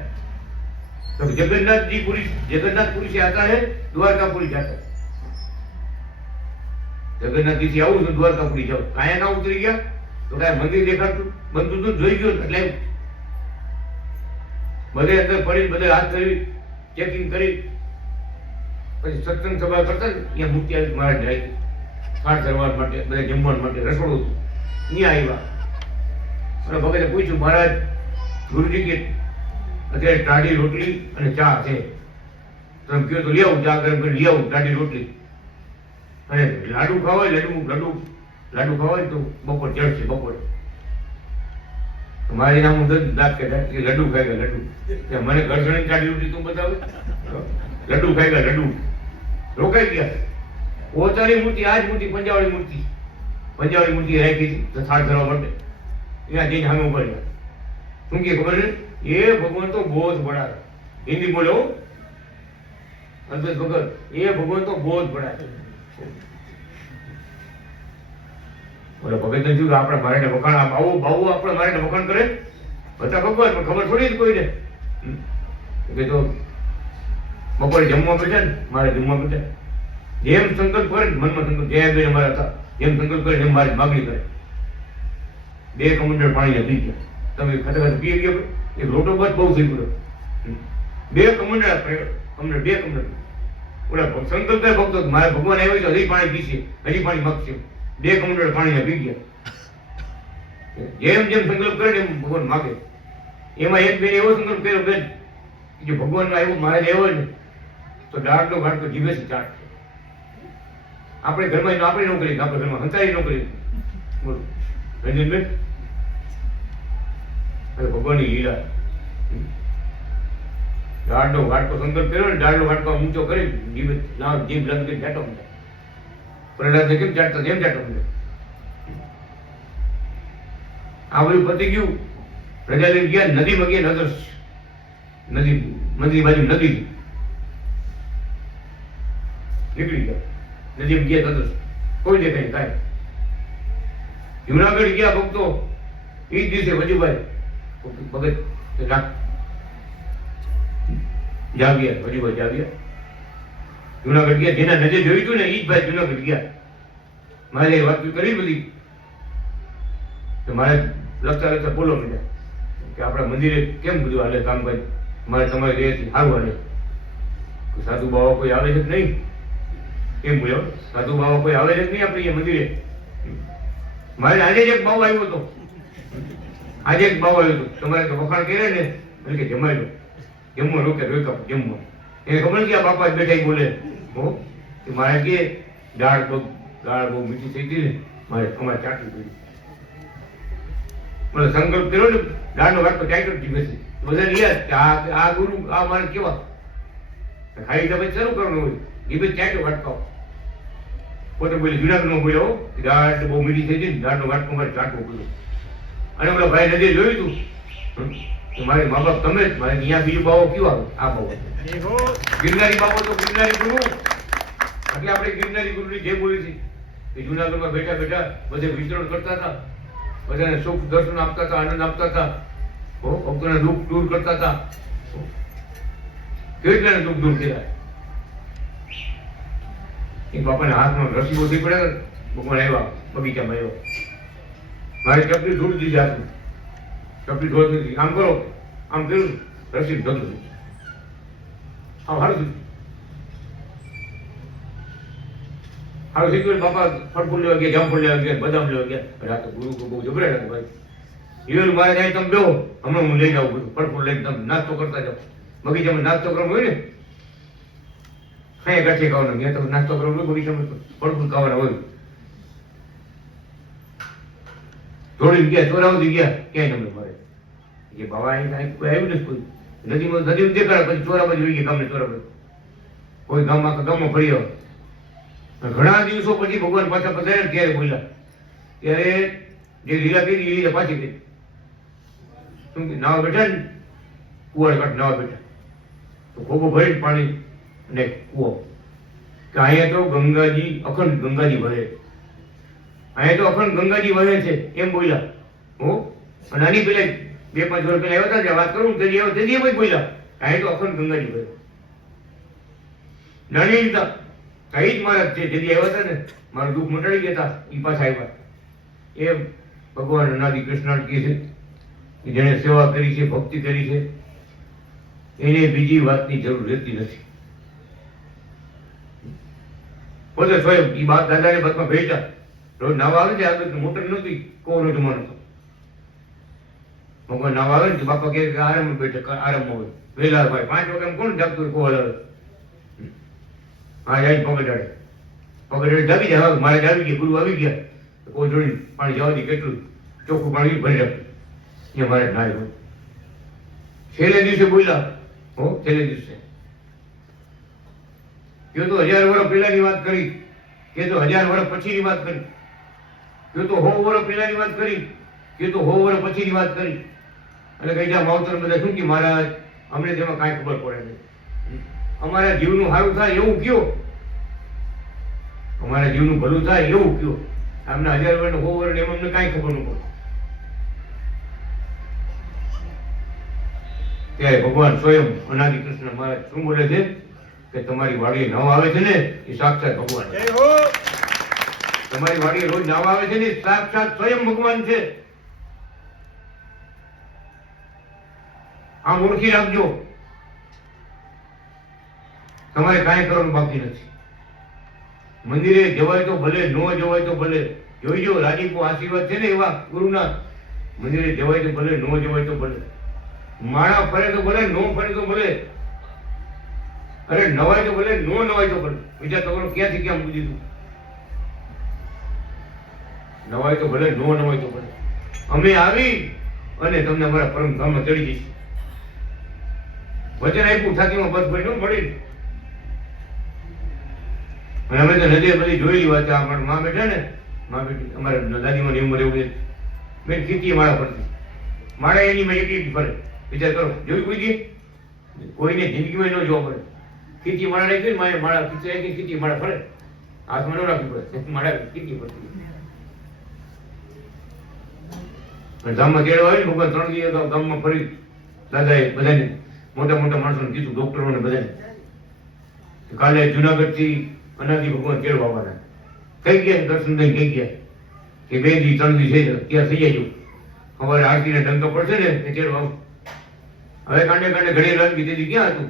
तो जगन्नाथपुरी से आता है, द्वारकापुरी जाता है. जगन्नाथ जी आવું છું દ્વારકાપુરી જાઉં, કાયા ના ઉતરી ગયા તો કાંઈ મંદિર દેખાડતું બનતું તું, જોઈ ગયો એટલે બધે અંદર પડી, બધે હાથ કરી ચેકિંગ કરી, પછી સત્સંગ સભા કરતા ત્યાં મૂર્તિ આવી મહારાજ જાય થાળ ધરવા માટે, બધા જમવા માટે રસોડું હતું, ત્યાં આવ્યા અને ભગતે પૂછ્યું મહારાજ ગુરુજી કે અત્યારે ટાઢી રોટલી અને ચા છે, તમે કહો તો લઈ આવું, ચા ગરમ કરી લઈ આવું, ટાઢી રોટલી અને લાડુ ખાવા હોય, લાડુ ખાવા હોય તો બપોર ચડશે બપોરે. મારી નામ દાંત કે લડ્ડુ ખાઈ ગયા, લડ્ડુ મને ઘરસણી ટાઢી રોટલી તું બતાવે, લડ્ડુ ખાઈ ગયા, લડ્ડુ રોકાઈ ગયા. પોતાની મૂર્તિ, આ જ મૂર્તિ પંજાબી મૂર્તિ રાખી હતી તો થાળ ધરવા માટે, ત્યાં જઈને સામે ઉભા રહ્યા. શું કે ખબર છે, એ ભગવાન તો બહુ જ બડા, હિન્દી બોલો અલ્પેશ ભગત, એ ભગવાન તો બહુ જ બડા. બોલે ભગત ને જોયું આપણે મારે વખાણ આવું બાવું આપણે મારે વખાણ કરે બધા ભગવાન, પણ ખબર થોડી જ કોઈને કે તો બપોરે જમવા બેઠા ને, મારે જમવા બેઠા જેમ સંકલ્પ કરે મનમાં સંકલ્પ, જયાબેન અમારા હતા, જેમ સંકલ્પ કરે એમ મારી માગણી કરે. 2 કમંડળ પાણી પી ગયા, તમે ખરેખર પી ગયા, એક લોટો બસ બહુ થઈ ગયો, 2 કમંડળ, 2 કમંડળ. ઓલા સંકલ્પ કરે ભક્તો મારે ભગવાન આવ્યો તો હજી પાણી પીશે, હજી પાણી માગશે, 2 કમંડળ પાણી પી ગયા. જેમ જેમ સંકલ્પ કરે એમ ભગવાન માગે. એમાં એક બેન એવો સંકલ્પ કર્યો, બેન જો ભગવાન આવ્યો મારે લેવો ને તો દાળનો ઘાટકો જીભેથી ચાટ. આપણે ઘરમાં આપણે નોકરી, આપણે ઘરમાં હંતારી નોકરી, બોલો રંજનબેન ભગવાનની લીલા. દાળનો ઘાટકો સંકલ્પ કર્યો ને, દાળનો ઘાટકો ઊંચો કરી જીભ લંગ કરી ચાટો મળે. પ્રહલાદને કેમ ચાટતા એમ ચાટો મળે. આ બધું પતી ગયું, રજા લઈને ગયા, નદીમાં ગયા, નદર નદી મંદિર બાજુ નદી નીકળી ગયા, નદીમાં ગયા, નદર કોઈ દેખાય કાંઈ. જુનાગઢ ગયા ભક્તો, એ જ દિવસે વજુભાઈ ભગત જાગ્યા, વજુભાઈ જાગ્યા, જુનાગઢ ગયા. જેના નજર જોયું હતું ને એ જ ભાઈ જુનાગઢ ગયા. મારે વાત કરી બધી તો મારે લખતા લખતા બોલો મળ્યા કે આપણા મંદિરે કેમ બધું હાલે કામકાજ, મારે તમારે રહેથી સારું હાલે. સાધુ બાવા કોઈ આવે છે કે નહીં એમ બોલ્યો, સાધુ બાવા કોઈ આવે છે કે નહીં આપણે અહીંયા મંદિરે. મારે આજે જ એક બાવ આવ્યો હતો, આજે એક બાવ આવ્યો હતો, તમારે તો વખાણ કરે ને એટલે કે જમાઈ લો, જમવા રોકે રોકા જમવા. એને ખબર નથી આ બાપા જ બેઠા બોલે હો કે મારે કે દાળ બહુ મીઠી થઈ ગઈ ને, મારે અમારે ચાટવી પડી. મને સંકલ્પ કર્યો ને, દાળનો વાટકો ચાટ્યો જ બેસી બધા યાદ કે આ ગુરુ આ મારે કેવા ખાઈ તમે શરૂ કરવાનું હોય, જીભે ચાટ્યો વાટકો. પોતે બોલી જુનાગઢમાં બોલ્યો દાળ બહુ મીઠી થઈ ગઈ, દાળનો વાટકો મારે ચાટવો પડ્યો. અને પેલા ભાઈ નદી જોયું હતું મારે મા બાપ તમે જ, મારે અહીંયા બીજું બાવો કયો આવે, આ બાવો ગિરનારી બાવો તો ગિરનારી ગુરુ. એટલે આપણે ગિરનારી ગુરુની જે બોલી હતી કે જુનાગઢમાં બેઠા બેઠા બધે વિચરણ કરતા હતા, બધાને સુખ દર્શન આપતા હતા, આનંદ આપતા હતા, ભક્તોના દુઃખ દૂર કરતા હતા. કેટલાને દુઃખ દૂર કર્યા. એ બાપાના હાથમાં રસી બોધી પડે, ભગવાન આવ્યા બગીચામાં આવ્યા, મારી ચપલી ધૂળ દીધી હાથમાં, ચપલી ધોળ દીધી, આમ કરો આમ કર્યું, રસી ધોતું આમ હારું હારું શીખ્યું. બાપા ફળફૂલ લેવા ગયા, જામફળ લેવા ગયા, બદામ લેવા ગયા. રાતે ગુરુ બહુ જબરા હતા ભાઈ. હિવેલ મારે ત્યાં તમે બેહો, હમણાં હું લઈને આવું બધું ફળફૂલ લઈને, તમે નાસ્તો કરતા જાઓ. બગીચામાં નાસ્તો કરવો હોય ને અહીંયા ગઠે ખાવાનું, ત્યાં તો નાસ્તો કરવો બગીચામાં પડખું ખાવાના હોય. દોડીને ગયા, ચોરાવતી ગયા, ક્યાંય તમને મળે કે બાબા અહીં કાંઈ કોઈ આવ્યું નથી. કોઈ નદીમાં દેખાડે, પછી ચોરા બાજુ વહી ગયા ગામને, ચોરા બાજુ કોઈ ગામમાં ફરી આવે. ઘણા દિવસો પછી ભગવાન પાછા પધાર્યા ત્યારે બોલ્યા, ત્યારે જે લીલા કરી એ લીલા પાછી કરી. શું કે નાવા બેઠા ને કુવાડ કાઢ નાવા બેઠા તો ખોબો ભરી પાણી અને કુવો કે અહીંયા તો ગંગાજી અખંડ ગંગાજી વહે, અહીંયા તો અખંડ ગંગાજી વહે છે એમ બોલ્યા. હો અને આની પેલા 2-5 વર્ષ પહેલા આવ્યા હતા વાત કરું તેથી આવ્યો તેથી એમ જ બોલ્યા અહીંયા તો અખંડ ગંગાજી વહે. નાની હતા કઈ જ મહારાજ છે જેથી આવ્યા હતા ને મારું દુઃખ મટાડી ગયા હતા એ પાછા આવ્યા. એ ભગવાન અનાદિ કૃષ્ણ કહે છે કે જેણે સેવા કરી છે, ભક્તિ કરી છે, એને બીજી વાતની જરૂર રહેતી નથી. પોતે સ્વયં એ બાપ દાદાને બાદમાં ભેટા રોજ નાવા આવે છે. આગળ મોટર નહોતી, કોનો જમાનો હતો. ભગવાન નાવા આવે ને બાપા કહે કે આરામ બેઠા આરામમાં હોય વહેલા ભાઈ 5 વાગે કોણ જાગતું હોય? કોહલ આવે હા જાય પગડાડે જાગી જાય. મારે જાગી ગયા, ગુરુ આવી ગયા, કોઈ જોડી પાણી જવા દે, કેટલું ચોખ્ખું પાણી ભરી રાખે એ મારે નાય હોય. છેલ્લે દિવસે બોલ્યા, હો છેલ્લે દિવસે કયો તો 1000 વર્ષ પહેલાની વાત કરી, કે તો 1000 વર્ષ પછીની વાત કરી, કયો તો 100 વર્ષ પહેલાની વાત કરી, કે તો 100 વર્ષ પછીની વાત કરી. અને કઈ જા માવતર બધા શું કે મહારાજ અમને તેમાં કાંઈ ખબર પડે નહીં, અમારા જીવનું સારું થાય એવું કયો, અમારા જીવનું ભલું થાય એવું કયો. આમને 1000 વર્ષ 100 વર્ષ એમ અમને કાંઈ ખબર ન પડે. ત્યારે ભગવાન સ્વયં અનાદિ કૃષ્ણ મહારાજ શું બોલે છે કે તમારી વાડીએ નાવ આવે છે ને એ સાક્ષાત ભગવાન. તમારી વાડીએ રોજ નાવ આવે છે ને સાક્ષાત સ્વયં ભગવાન છે. આમ ઓળખી રાખજો, તમારે કાંઈ કરવાનું બાકી નથી. મંદિરે જવાય તો ભલે, ન જવાય તો ભલે. જોઈજો રાજીપો આશીર્વાદ છે ને એવા ગુરુના. મંદિરે જવાય તો ભલે, ન જવાય તો ભલે. માળા ફરે તો ભલે, નો ફરે તો ભલે. અરે નવાય તો ભલે, નો નવાય તો ભલે. બીજા તમારો ક્યાંથી ક્યાં મૂકી દીધું? નવાય તો ભલે, નો નવાય તો ભલે. અમે આવી અને તમને અમારા પરમ ધામમાં ચડી જઈશું. વચન આપ્યું છાતીમાં બસ ભાઈ ન મળી. અને અમે તો નદીએ બધી જોયેલી વાત છે. અમારા માં બેઠા ને, માં બેઠી અમારા દાદીમાં ની ઉંમર એવું બેન ખીચી માળા ફરતી. માળા એની મેં એકલી ફરે. વિચાર કરો, જોયું કોઈ દી? કોઈને જિંદગીમાં ન જોવા મળે. ખીચી માળા રાખી મારે માળા ખીચી ખીચી માળા ફરે. હાથમાં ન રાખવી પડે, માળા ખીચી ફરતી. ગામમાં તેડવા આવે ને ભગવાન 3 દિવસ ગામમાં ફરી દાદાએ બધાને મોટા મોટા માણસોને કીધું, ડોક્ટરોને બધાને કાલે જુનાગઢ થી અનાદિ ભગવાન તેડવા આવવાના. કઈ ગયા દર્શન દઈ કઈ ગયા કે 2 દી 3 દી છે ત્યાં થઈ જાય. સવારે આરતી ને ડંકો પડશે ને એ તેડવા આવું. હવે કાંડે કાંડે ઘડી રંગી દીધી ક્યાં હતું?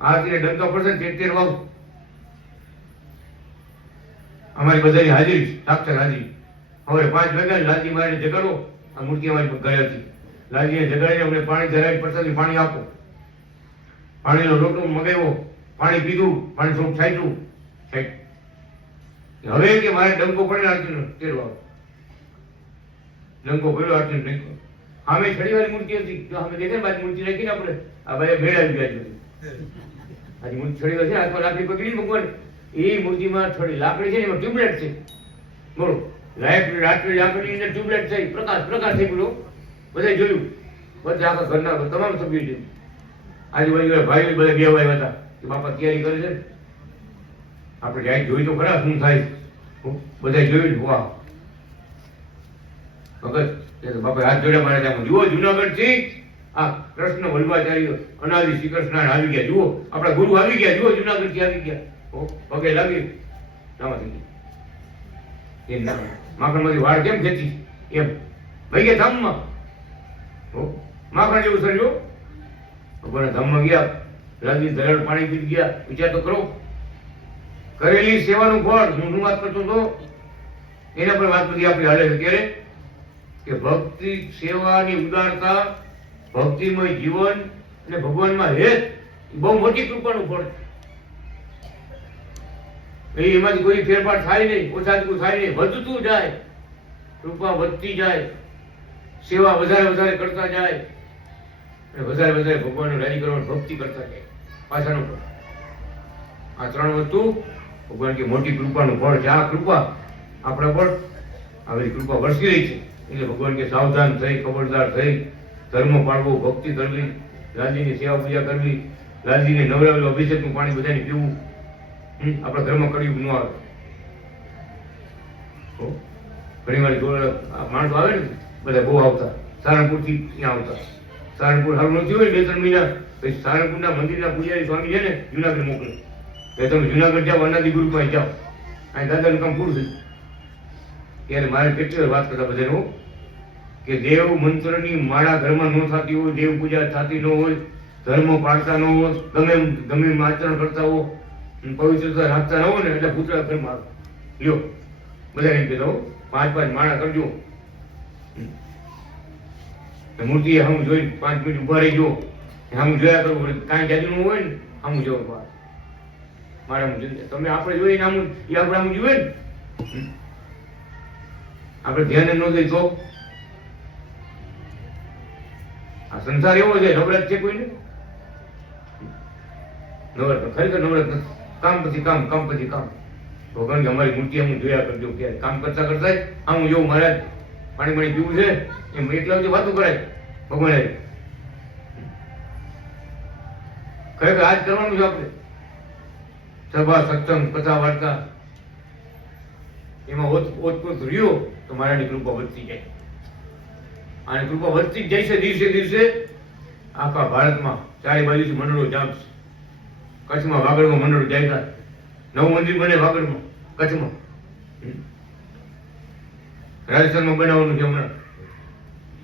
આરતી ને ડંકો પડશે ને તેડવા આવું. અમારી બધાની હાજરી, સાક્ષાત હાજરી. હવે 5 વાગ્યા લાલજી મારીને જગાડો. આ મૂર્તિ અમારી ઘરે હતી. લાલજીને જગાડીને અમને પાણી ધરાવી, પ્રસાદી પાણી આપો. પાણીનો લોટો મગાવ્યો, પાણી પીધું, પાણી થોડુંક છાંટ્યું. હવે કે મારે ડંકો પડે આરતી તેડવા આવો. ડંકો પડ્યો આરતી ડંકો. સામે છડીવાળી મૂર્તિ હતી, જો સામે દેખાય બાદ મૂર્તિ રાખીને આપણે આ ભાઈ ભેળ આવી ગયા છે. આજે મૂર્તિ છડીવા છે, હાથમાં લાકડી પકડી ભગવાન. એ મૂર્તિમાં થોડી લાકડી છે ને એમાં ટ્યુબલાઇટ છે. બોલો, લાઈટ રાત્રે લાકડી અંદર ટ્યુબલાઇટ થઈ, પ્રકાશ પ્રકાશ થઈ ગયો. બધા જોયું, બધા આખા ઘરના તમામ સભ્યો જોયું. આજુબાજુ ભાઈ બધા બે ભાઈ હતા કે બાપા તૈયારી કરે છે. આપણે જાય જોઈ તો ખરા શું થાય. બધા જોયું, વાહ ભગત બાપા હાથ જોડ્યા મારે ત્યાં. જુઓ જુનાગઢ થી આ કૃષ્ણ વલ્લભાચાર્ય અનાદિ શ્રી કૃષ્ણ આવી ગયા. જુઓ આપણા ગુરુ આવી ગયા. જુઓ જુનાગઢ થી આવી ગયા. પગે લાગી નામાં થઈ ગયા. માખણમાંથી વાળ કેમ ખેંચી એમ ભાઈ ગયા ધામમાં. માખણ જેવું સર્યો. ભગવાન ધામમાં ગયા, લાલજી દયાળ પાણી પી ગયા. વિચાર તો કરો, કરેલી સેવાનું ફળ. હું શું વાત કરતો હતો એના પર વાત બધી આપણી હાલે છે. ક્યારે કે ભક્તિ સેવાની ઉદારતા, ભક્તિમય જીવન અને ભગવાનમાં હેત બહુ મોટી કૃપાનું ફળ. એમાંથી કોઈ ફેરફાર થાય નહીં, ઓછાથી થાય નહીં, વધતું જાય, કૃપા વધતી જાય, સેવા વધારે વધારે કરતા જાય અને વધારે વધારે ભગવાનને રાજી કરવાની ભક્તિ કરતા જાય. પાછળનું ફળ આ ત્રણ વસ્તુ ભગવાન કે મોટી કૃપાનું ફળ છે. આ કૃપા આપણા પર આવી કૃપા વરસી રહી છે એટલે ભગવાન કે સાવધાન થઈ, ખબરદાર થઈ, ધર્મ પાળવો, ભક્તિ કરવી, લાલજીની સેવા પૂજા કરવી, લાલજીને નવરાવેલું અભિષેકનું પાણી બધાને પીવું. આપણા ઘરમાં કળિયુગ ન આવે. ઘણી વાર જોડે માણસો આવે ને બધા બહુ આવતા, સારંગપુરથી ત્યાં આવતા. સારંગપુર સારું નથી હોય 2-3 મહિના પછી સારંગપુરના મંદિરના પૂજારી સ્વામી છે ને જુનાગઢ મોકલે કે તમે જુનાગઢ જાઓ, અનાદિ ગુરુ પાસે જાઓ, અહીં દાદાનું કામ પૂરું થયું. ત્યારે મારે કેટલી વાર વાત કરતા બધાને કે દેવ મંત્રની માળા ઘરમાં ન થતી હોય, દેવ પૂજા થતી ન હોય, ધર્મ પાળતા ન હોય, ગમે આચરણ કરતા હો, પવિત્રતા રાખતા ન હોય ને એટલે પૂતળા ઘરમાં લ્યો બધા એમ કહેતા હો 5-5 માળા કરજો. મૂર્તિ હું જોઈ 5 મિનિટ ઉભા રહી જો, હું જોયા કરું, કાંઈ જાદુનું હોય ને આમ જવું મારા જોઈએ. તમે આપણે જોઈએ ને આમ એ આપણે આમ જોઈએ ને, આપણે ધ્યાન ન દઈ તો આ સંસાર એવો છે. નવરાત છે કોઈને? નવરાત ખરેખર નવરાત નથી. કામ પછી કામ, કામ પછી કામ. ભગવાન કે અમારી મૂર્તિ હું જોયા કરજો. ક્યારે કામ કરતા કરતા આમ જોઉં મહારાજ પાણી પીવું છે એમ એટલા બધી વાતો કરાય ભગવાન. ખરેખર આજ કરવાનું છે આપણે. સભા, સત્સંગ, કથા, વાર્તા એમાં ઓતપ્રોત રહ્યો તો મહારાજની કૃપા વધતી જાય. અને કૃપા વધતી જ જાય છે દિવસે દિવસે. આખા ભારતમાં ચારે બાજુથી મંડળો જાગશે. કચ્છમાં વાગડમાં મંડળો જાગ્યા, નવું મંદિર બને વાગડમાં, કચ્છમાં. રાજસ્થાનમાં બનાવવાનું છે હમણાં.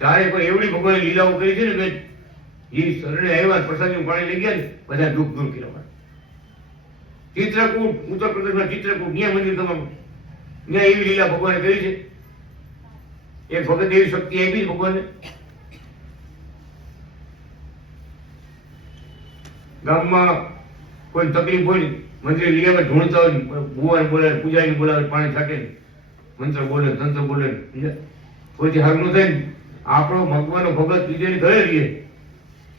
ચારે કોઈ એવડી ભગવાને લીલાઓ કરી છે ને કે એ શરણે આવ્યા, પ્રસાદનું પાણી લઈ ગયા ને બધા દુઃખ દૂર કર્યા. ચિત્રકૂટ, ઉત્તર પ્રદેશમાં ચિત્રકૂટ, ત્યાં મંદિર તમામ, ત્યાં એવી લીલા ભગવાને કરી છે. એક ભગત એવી શક્તિ આપી ભગવાને. ગામમાં કોઈ તકલીફ હોય મંદિર લઈ આવે, ઢૂંઢતા હોય, ભુવાને બોલાવે, પૂજારીને બોલાવે, પાણી છાંટે, મંત્ર બોલે, તંત્ર બોલે, કોઈથી હાર ન થાય ને આપણો ભગવાનનો ભગત બીજાને ઘરે રહીએ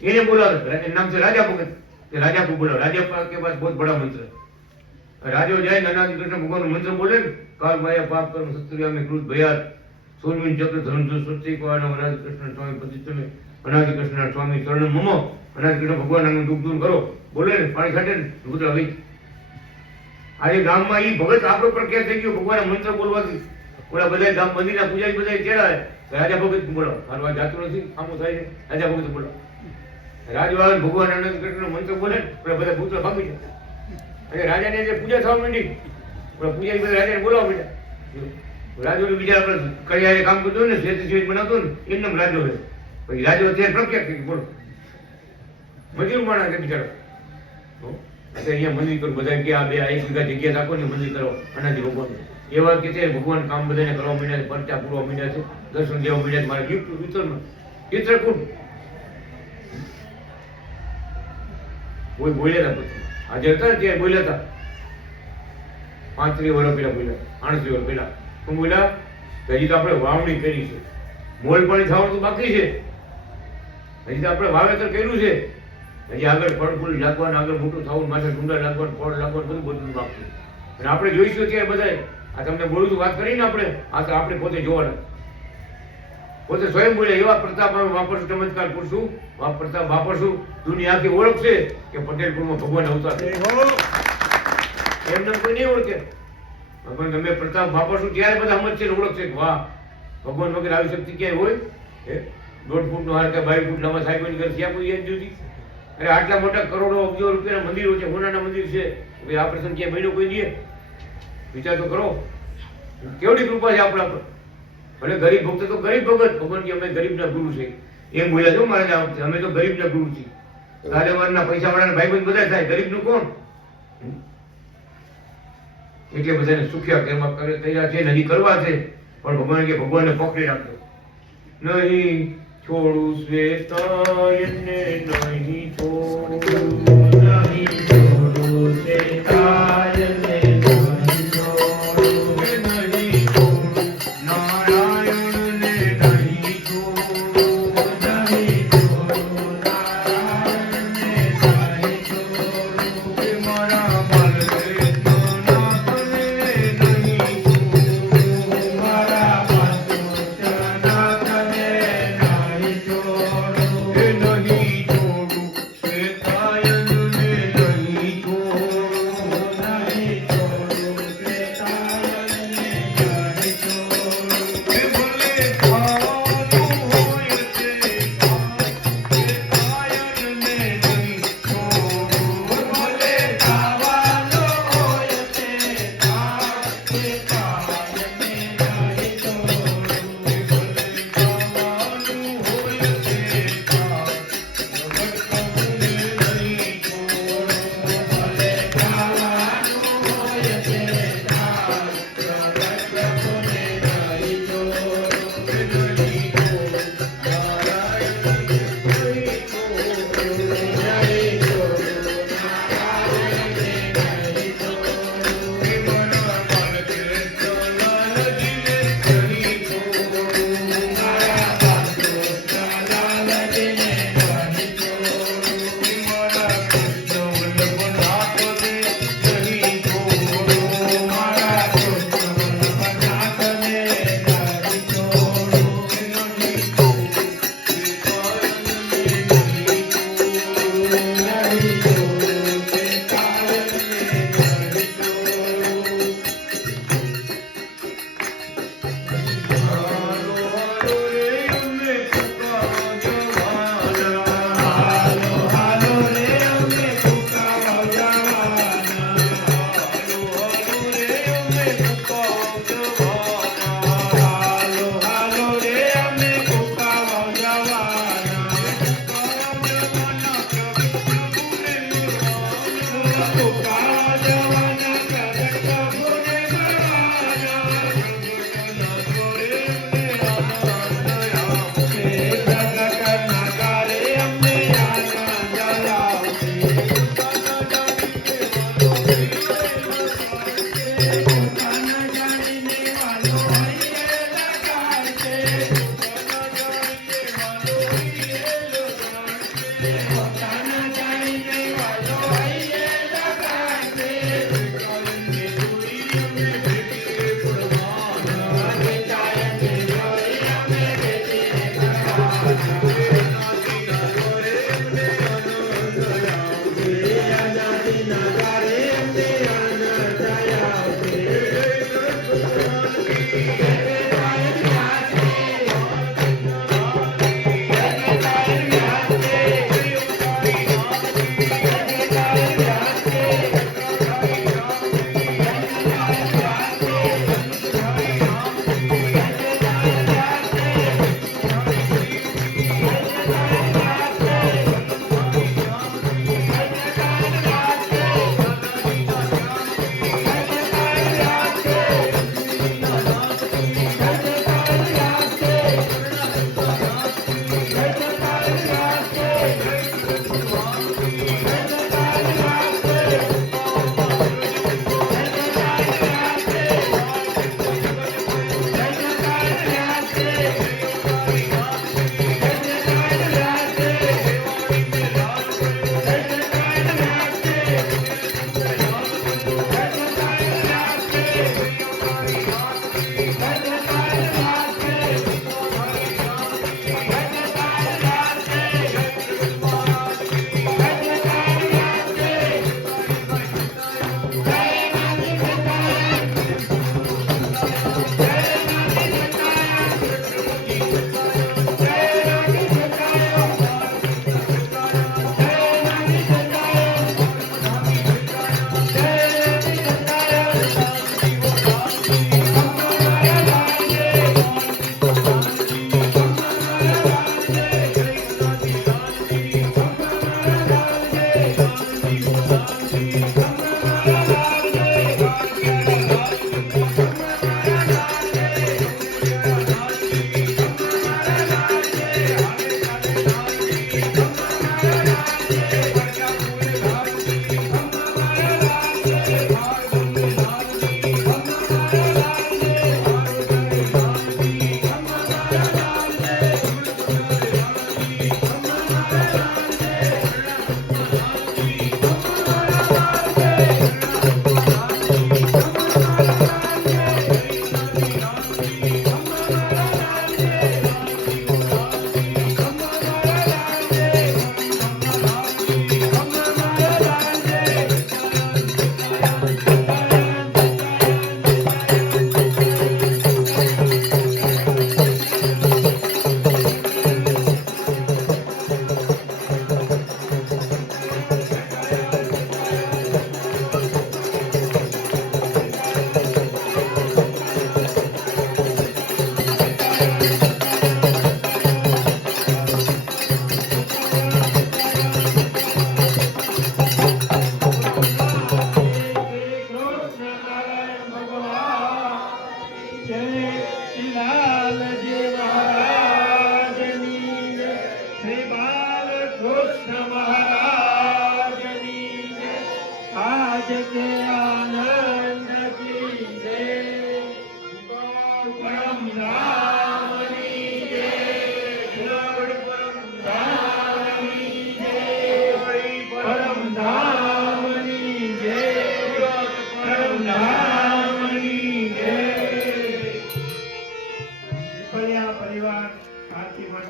એને બોલાવે. નામ છે રાજા ભગત. રાજા को बोला, राजा के पास बहुत बड़ा मंत्र है. राजा जाए अनादि कृष्ण भगवान मंत्र बोले, काल माया पाप कर्म सत्या में क्रोध भयात सोलवीन चक्र धनुष सत्य को अनादि कृष्ण स्वामी पतित में अनादि कृष्ण स्वामी शरण मम अनादि कृष्ण भगवान आનું દુઃખ દૂર કરો બોલે ને પાણી છાંટે ને ભૂતરા ભાઈ. આજે ગામમાં ઈ ભગત આપણો પર કે થઈ ગયો ભગવાન મંત્ર બોલવાથી. ઓલા બધા ગામ મંદિરના પૂજારી બધા ચેડાય રાજા ભગત બોલો, હારવા જાતું નથી, આમું થાય છે રાજા ભગત બોલો. રાજવાહન ભગવાન આનંદ કૃષ્ણ મંત્ર બોલે ને બધા ભૂતરા ભાગી જાય. અને રાજાને જે પૂજા થવા માંડી, પૂજારી બધા રાજાને બોલાવવા માંડ્યા. રાજો બીજા આપણે કડિયારે કામ કરતો ને, શ્રેષ્ઠ બનાવતો ને એમને રાજો હોય. પછી રાજો અત્યારે પ્રખ્યાત થઈ બોલો, મજૂર માણસ છે બિચારો. અહીંયા મંદિર કરો બધા કે આ 1 વીઘા જગ્યા રાખો ને મંદિર કરો અનાદિ ભગવાન. એવા કે છે ભગવાન કામ બધાને કરવા માંડ્યા છે, પરચા પૂરવા માંડ્યા છે, દર્શન દેવા માંડ્યા છે. મારે ગિફ્ટ વિતરણ ચિત્રકૂટ કોઈ બોલ્યા હતા પછી આજે હતા ને ત્યારે બોલ્યા હતા 35 વર્ષ પહેલા બોલ્યા, 38 વર્ષ પહેલા શું બોલ્યા? હજી તો આપણે વાવણી કરી છે, મોલ પાણી થવાનું તો બાકી છે. હજી તો આપણે વાવેતર કર્યું છે, હજી આગળ ફળ ફૂલ લાગવાનું, આગળ મોટું થવું, માથે ડુંડા લાગવાનું, ફળ લાગવાનું બધું બાકી. અને આપણે જોઈશું ત્યારે બધાય આ તમને બોલું છું વાત કરીને આપણે આ તો આપણે પોતે જોવાના, પોતે સ્વયં બોલે એવા પ્રતાપ વાપરશું, ચમત્કાર કરશું, પ્રતાપ વાપરશું. દુનિયા આખી ઓળખશે કે પટેલપુરમાં ભગવાન અવતાર છે. એમને કોઈ નહીં ઓળખે. ભગવાન તમે પ્રતાપ વાપરશું ત્યારે બધા સમજશે ને ઓળખશે કે વાહ ભગવાન વગર આવી શક્તિ ક્યાંય હોય? 1.5 ફૂટનો હાર કે 22 ફૂટ લાંબા સાહેબ ઘર ત્યાં કોઈ એમ જોતી. અરે આટલા મોટા કરોડો અબજો રૂપિયાના મંદિરો છે, હોનાના મંદિર છે, આ પ્રસંગ ક્યાંય બન્યો કોઈ દે? વિચાર તો કરો કેવડી કૃપા છે આપણા પર. ભલે ગરીબ ભક્ત તો ગરીબ ભગત, ભગવાન કે અમે ગરીબના ગુરુ છે એમ બોલ્યા છો મહારાજ. અમે તો ગરીબના ગુરુ છીએ. રાજાવારના પૈસાવાળાના ભાઈબંધ બધા થાય, ગરીબનું કોણ? એટલે બધાને સુખ્યા કરવા કર્યા છે, નદી કરવા છે. પણ ભગવાન કે ભગવાનને પકડી રાખજો. નહીં છોડું શ્વેતાયને નહીં છોડ